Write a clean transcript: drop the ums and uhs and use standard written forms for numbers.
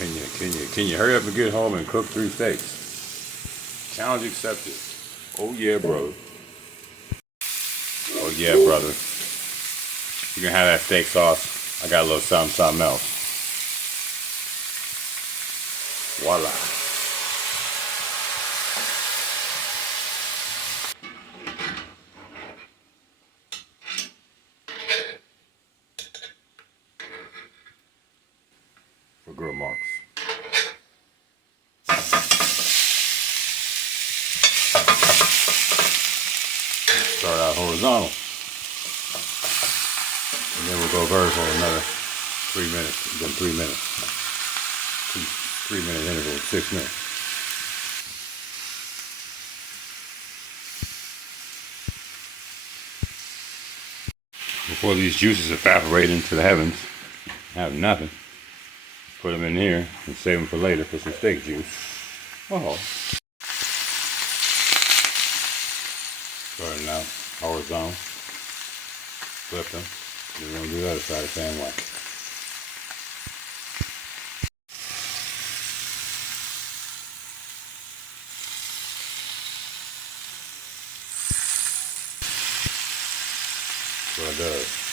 Can you hurry up and get home and cook 3 steaks? Challenge accepted. Oh yeah, bro. Oh yeah, brother. You can have that steak sauce. I got a little something else. Voila. For grill marks. Start out horizontal. And then we'll go vertical another 3 minutes. Then 3 minutes. 3 minute interval, 6 minutes. Before these juices evaporate into the heavens, have nothing. Put them in here and save them for later for some steak juice. Oh. Starting out horizontal. Flip them. We're going to do the other side the same way. That's what it does.